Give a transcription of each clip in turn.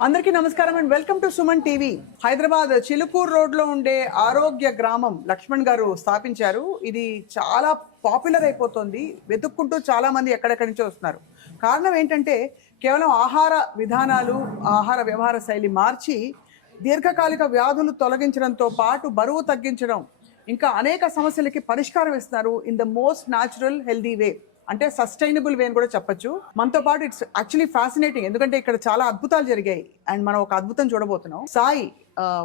అందరికీ నమస్కారం and welcome to Suman TV. Hyderabad Chilkur రోడ్లో ఉండే ఆరోగ్య గ్రామం లక్ష్మణ్ గారు స్థాపించారు. ఇది చాలా పాపులర్ అయిపోతుంది. వెతుక్కుంటూ చాలా మంది ఎక్కడెక్కడి నుంచో వస్తున్నారు. కారణం ఏంటంటే కేవలం ఆహార విధానాలు, ఆహార వ్యవహార శైలి మార్చి దీర్ఘకాలిక వ్యాధులు తొలగించడంతో పాటు బరువు తగ్గించడం, ఇంకా అనేక సమస్యలకి పరిష్కారం ఇస్తున్నారు in the most natural healthy way, అంటే సస్టైనబుల్ వే అని కూడా చెప్పొచ్చు. మనతో పాటు ఇట్స్ యాక్చువల్లీ ఫ్యాసినేటింగ్, ఎందుకంటే ఇక్కడ చాలా అద్భుతాలు జరిగాయి అండ్ మనం ఒక అద్భుతం చూడబోతున్నాం. సాయి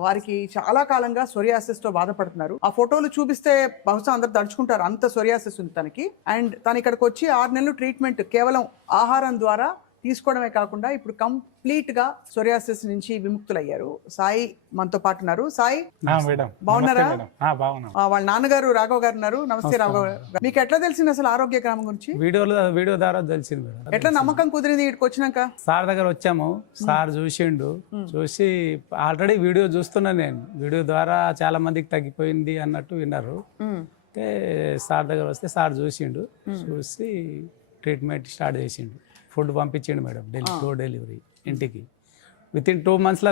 వారికి చాలా కాలంగా సోరియాసిస్ తో బాధపడుతున్నారు. ఆ ఫోటోలు చూపిస్తే బహుశా అందరు తడుచుకుంటారు, అంత సోరియాసిస్ ఉంది తనకి. అండ్ తను ఇక్కడికి వచ్చి 6 నెలలు ట్రీట్మెంట్ కేవలం ఆహారం ద్వారా తీసుకోవడమే కాకుండా ఇప్పుడు కంప్లీట్ గా సోరియాసిస్ నుంచి విముక్తులయ్యారు. సాయి మనతో పాటు ఉన్నారు. సాయి బాగున్నారా? వాళ్ళ నాన్నగారు రాఘవ్ గారు ఉన్నారు. నమస్తే రాఘవ్ గారు. మీకు ఎట్లా తెలిసింది అసలు ఆరోగ్య గ్రామం గురించి? వీడియో ద్వారా తెలిసింది. ఎట్లా నమ్మకం కుదిరింది ఇక్కడికి వచ్చినాక? సార్ దగ్గర వచ్చాము, సార్ చూసిండు. చూసి ఆల్రెడీ వీడియో చూస్తున్నా నేను. వీడియో ద్వారా చాలా మందికి తగ్గిపోయింది అన్నట్టు విన్నారు. అయితే సార్ దగ్గర వస్తే సార్ చూసిండు. చూసి ట్రీట్మెంట్ స్టార్ట్ చేసిండు. ఫుడ్ పంపించండి మేడం, డోర్ డెలివరీ ఇంటికి. వితిన్ 2 months లా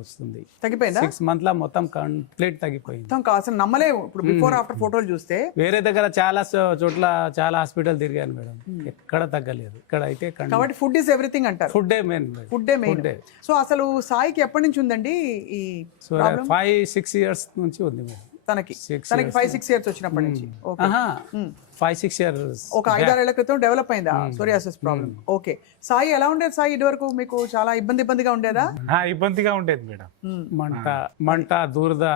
వస్తుంది. తగ్గిపోయిందా? 6 months లా మొత్తం కంప్లీట్ తగ్గిపోయింది. అసలు నమ్మలేము. ఇప్పుడు బిఫోర్ ఆఫ్టర్ ఫోటోలు చూస్తే వేరే దగ్గర చాలా చోట్ల చాలా హాస్పిటల్ తిరిగాను మేడం, ఎక్కడ తగ్గలేదు. ఇక్కడ అయితే కాబట్టి ఫుడ్ ఈస్ ఎవ్రీథింగ్ అంటారు. Food main. సో అసలు సాయికి ఎప్పటి నుంచి ఉందండి ఈ 5-6 years నుంచి ఉంది మేడం. తనకి 5-6 years వచ్చినప్పటి నుంచి 5-6 years ఒక 5-6 ఏళ్ల క్రితం డెవలప్ అయిందా సోరియాసిస్ ప్రాబ్లం? ఓకే. సాయి ఎలా ఉండేది? సాయి ఇదివరకు మీకు చాలా ఇబ్బందిగా ఉండేదా? ఇబ్బందిగా ఉండేది మేడం. మంట దురద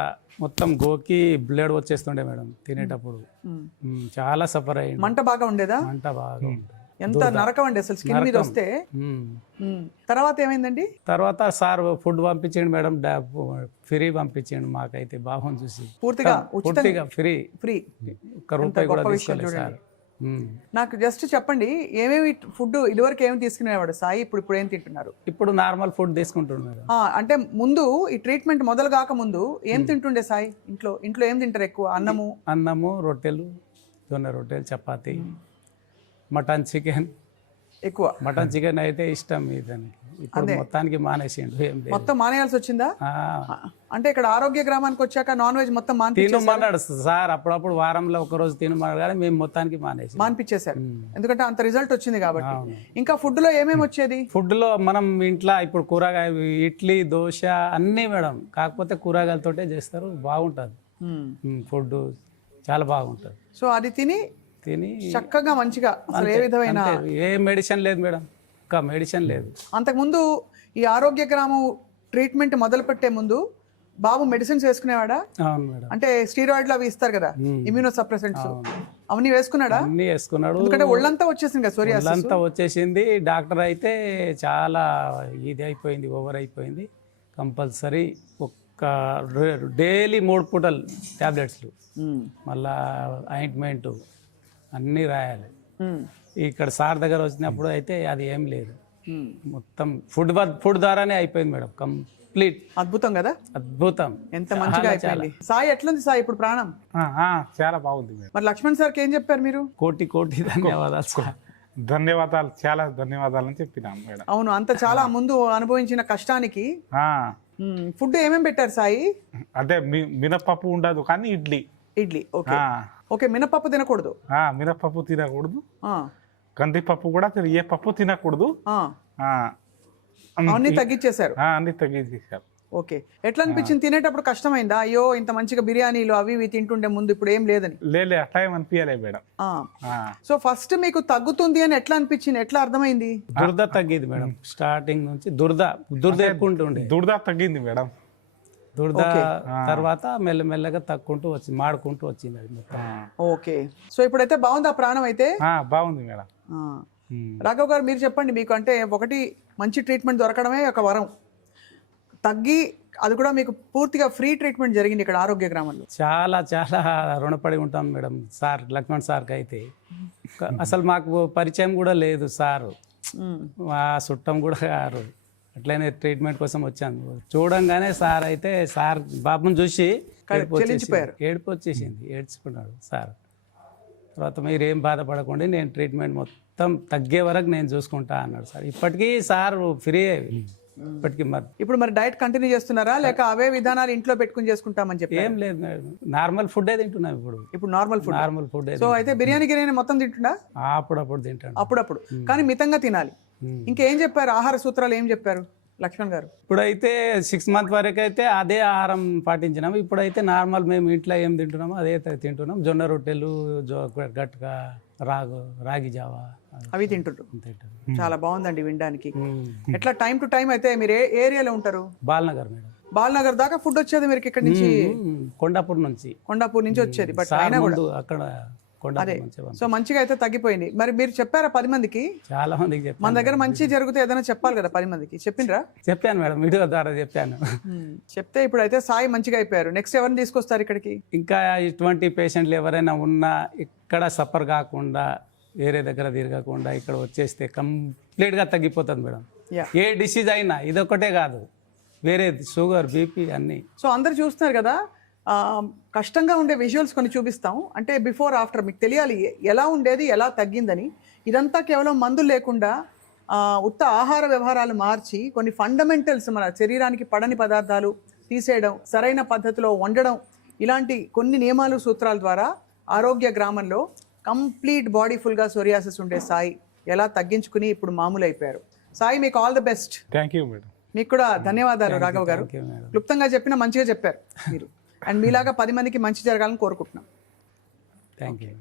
మొత్తం గోకి బ్లడ్ వచ్చేస్తుండే మేడం తినేటప్పుడు. చాలా సఫర్ అయ్యింది. మంట బాగా ఉండేదా? మంట బాగా ఉండేది. ఎంత నరకం అండి అసలు స్కిన్ మీద వస్తే. తర్వాత ఏమైందండి? తర్వాత సార్ ఫుడ్ పంపించండి మేడం, ఫ్రీ పంపించండి. మాకైతే బాగుంది చూసి. పూర్తిగా ఫ్రీ. ఒక్క రూపాయి కూడా తీసుకోలేదు సార్. నాకు జస్ట్ చెప్పండి, ఏమేమి ఫుడ్ ఇదివరకు ఏమి తీసుకునేవాడు సాయి, ఇప్పుడు ఏం తింటున్నారు? ఇప్పుడు నార్మల్ ఫుడ్ తీసుకుంటున్నారు. అంటే ముందు ఈ ట్రీట్మెంట్ మొదలు కాక ముందు ఏం తింటుండే సాయి? ఇంట్లో ఏం తింటారు ఎక్కువ? అన్నము, రొట్టెలు, జొన్న రొట్టెలు, చపాతి, మటన్ చికెన్. ఎక్కువ మటన్ చికెన్ అయితే ఇష్టం ఇదానికి. ఇప్పుడు మొత్తానికి మానేసిండు. మొత్తం మానేయాల్సి వచ్చిందా? అంటే ఇక్కడ ఆరోగ్య గ్రామానికి వచ్చాక నాన్ వెజ్ మొత్తం తినమన్నాడు సార్. అప్పుడప్పుడు వారంలో ఒక రోజు తినమన్నాడు, కానీ మేము మొత్తానికి మానిపించేశారు. ఎందుకంటే అంత రిజల్ట్ వచ్చింది కాబట్టి. ఇంకా ఫుడ్ లో ఏమేమి వచ్చేది? ఫుడ్ లో మనం ఇంట్లో ఇప్పుడు కూరగాయ, ఇడ్లీ, దోశ అన్ని మేడం, కాకపోతే కూరగాయలతోటే చేస్తారు. బాగుంటుంది ఫుడ్, చాలా బాగుంటుంది. సో అది తిని చక్కగా మంచిగా అసలు ఏ విధమైన ఏ మెడిసిన్ లేదు మేడం, ఇంకా మెడిసిన్ లేదు. అంతకుముందు ఈ ఆరోగ్య గ్రామం ట్రీట్మెంట్ మొదలు పెట్టే ముందు బాబు మెడిసిన్స్ వేసుకునేవాడా? అవును మేడం. అంటే స్టీరాయిడ్లు అవి ఇస్తారు కదా, ఇమ్యూనో సప్రెసెంట్స్, అవన్నీ వేసుకున్నాడా? అన్ని వేసుకున్నాడు. ఎందుకంటే ఒళ్ళంతా వచ్చేసింది కదా, సోరియాసిస్ ఒళ్ళంతా వచ్చేసింది. డాక్టర్ అయితే చాలా ఇది అయిపోయింది, ఓవర్ అయిపోయింది. కంపల్సరీ ఒక్క డైలీ 3 పూటలు టాబ్లెట్స్లు, మళ్ళా ఆయింట్మెంట్ అన్నీ రాయాలి. ఇక్కడ సార్ దగ్గర వచ్చినప్పుడు అయితే అది ఏం లేదు, మొత్తం ఫుడ్ ద్వారానే అయిపోయింది మేడం, కంప్లీట్. అద్భుతం కదా, అద్భుతం. ఎంత మంచిగా అయిపోయింది. సాయి ఎట్లుంది సాయి ఇప్పుడు ప్రాణం? చాలా బాగుంది మేడం. మరి లక్ష్మణ్ సార్కి ఏం చెప్పారు మీరు? కోటి ధన్యవాదాలు సార్. ధన్యవాదాలు, చాలా ధన్యవాదాలు అని చెప్పినాం మేడం. అవును, అంత చాలా ముందు అనుభవించిన కష్టానికి. ఫుడ్ ఏమేమి పెట్టారు సాయి? అదే మినపప్పు ఉండదు, కానీ ఇడ్లీ. ఓకే. మినపప్పు తినకూడదు. మినపప్పు తినకూడదు, కందిపప్పు కూడా, ఏ పప్పు తినకూడదు. అన్ని తగ్గించేశారు. అన్ని తగ్గించేశారు. ఓకే. ఎట్లా అనిపించింది తినేటప్పుడు? కష్టమైందా? అయ్యో ఇంత మంచిగా బిర్యానీలు అవి ఇవి తింటుండే ముందు, ఇప్పుడు ఏం లేదని? లేలే, అట్లా ఏం అనిపించలే మేడం. సో ఫస్ట్ మీకు తగ్గుతుంది అని ఎట్లా అనిపించింది, ఎట్లా అర్థమైంది? దురద తగ్గింది మేడం. స్టార్టింగ్ నుంచి దురద ఎక్కువ ఉంటుండే. దురద తగ్గింది మేడం. దురద తర్వాత మెల్లమెల్లగా తగ్గుకుంటూ వచ్చింది, మాడుకుంటూ వచ్చింది అది మొత్తం. ఓకే. సో ఇప్పుడైతే బాగుంది ఆ ప్రాణం అయితే? బాగుంది మేడం. రాఘవ్ గారు మీరు చెప్పండి, మీకు అంటే ఒకటి మంచి ట్రీట్మెంట్ దొరకడమే ఒక వరం. తగ్గి అది కూడా మీకు పూర్తిగా ఫ్రీ ట్రీట్మెంట్ జరిగింది ఇక్కడ ఆరోగ్య గ్రామంలో. చాలా చాలా రుణపడి ఉంటాం మేడం సార్, లక్ష్మణ్ సార్కి అయితే. అసలు మాకు పరిచయం కూడా లేదు సారు, మా చుట్టం కూడా గారు. అట్లనే ట్రీట్మెంట్ కోసం వచ్చాను. చూడంగానే సార్ అయితే, సార్ బాబుని చూసి ఏడుపు వచ్చేసింది, ఏడ్చుకున్నాడు సార్. తర్వాత మీరు ఏం బాధపడకండి, నేను ట్రీట్మెంట్ మొత్తం తగ్గే వరకు నేను చూసుకుంటా అన్నాడు సార్. ఇప్పటికీ సార్ ఫ్రీ ఇప్పటికీ మరి ఇప్పుడు మరి డైట్ కంటిన్యూ చేస్తున్నారా లేక అవే విధానాలు ఇంట్లో పెట్టుకుని చేసుకుంటామని చెప్పి ఏం లేదు మేడం, నార్మల్ ఫుడ్ తింటున్నాం ఇప్పుడు. ఇప్పుడు normal food. Normal food so అయితే బిర్యానీ మొత్తం తింటుండా? అప్పుడప్పుడు తింటాను. అప్పుడప్పుడు, కానీ మితంగా తినాలి. ఇంకేం చెప్పారు, ఆహార సూత్రాలు ఏం చెప్పారు లక్ష్మణ్ గారు? ఇప్పుడైతే 6 months వరకు అయితే అదే ఆహారం పాటించినాము. ఇప్పుడైతే నార్మల్ మేము ఇంట్లో ఏం తింటున్నామో అదే తింటున్నాం. జొన్న రొట్టెలు, గట్క, రాగి జావా అవి తింటుండ్రు. తింటాం. చాలా బాగుందండి వినడానికి. ఎట్లా టైం టు టైం అయితే మీరు ఏ ఏరియాలో ఉంటారు? బాలనగర్ మేడం. బాలనగర్ దాకా ఫుడ్ వచ్చేది మీరు ఇక్కడ నుంచి? కొండాపూర్ నుంచి వచ్చేది. బట్ సార్ అయినా కూడా ముందు అక్కడ కొండాపూర్ నుంచి సో మంచిగా అయితే తగ్గిపోయింది. మరి మీరు చెప్పారా 10 మందికి? చాలా మందికి చెప్పాను. మన దగ్గర మంచి జరిగితే ఏదైనా చెప్పాలి కదా 10 మందికి, చెప్పిండ్రా? చెప్పాను మేడం, వీడియో ద్వారా చెప్పాను. చెప్తే ఇప్పుడు అయితే సాయి మంచిగా అయిపోయారు. నెక్స్ట్ ఎవరిని తీసుకొస్తారు ఇక్కడికి? ఇంకా ఇటువంటి పేషెంట్లు ఎవరైనా ఉన్నా ఇక్కడ సఫర్ కాకుండా వేరే దగ్గర తిరగకుండా ఇక్కడ వచ్చేస్తే కంప్లీట్గా తగ్గిపోతుంది మేడం. Yeah. ఏ డిసీజ్ అయినా ఇదొక్కటే కాదు, వేరే షుగర్, బీపీ అన్నీ. సో అందరు చూస్తున్నారు కదా, కష్టంగా ఉండే విజువల్స్ కొన్ని చూపిస్తాం. అంటే బిఫోర్ ఆఫ్టర్ మీకు తెలియాలి ఎలా ఉండేది, ఎలా తగ్గిందని. ఇదంతా కేవలం మందులు లేకుండా ఉత్త ఆహార వ్యవహారాలు మార్చి కొన్ని ఫండమెంటల్స్, మన శరీరానికి పడని పదార్థాలు తీసేయడం, సరైన పద్ధతిలో వండడం, ఇలాంటి కొన్ని నియమాలు, సూత్రాల ద్వారా ఆరోగ్య గ్రామంలో కంప్లీట్ బాడీ ఫుల్గా సోరియాసిస్ ఉండే సాయి ఎలా తగ్గించుకుని ఇప్పుడు మామూలు అయిపోయారు. సాయి, మీకు all the best. Thank you madam. మీకు కూడా ధన్యవాదాలు రాఘవ్ గారు. క్లుప్తంగా చెప్పినా మంచిగా చెప్పారు మీరు. అండ్ మీలాగా 10 మందికి మంచి జరగాలని కోరుకుంటున్నాం. Thank you.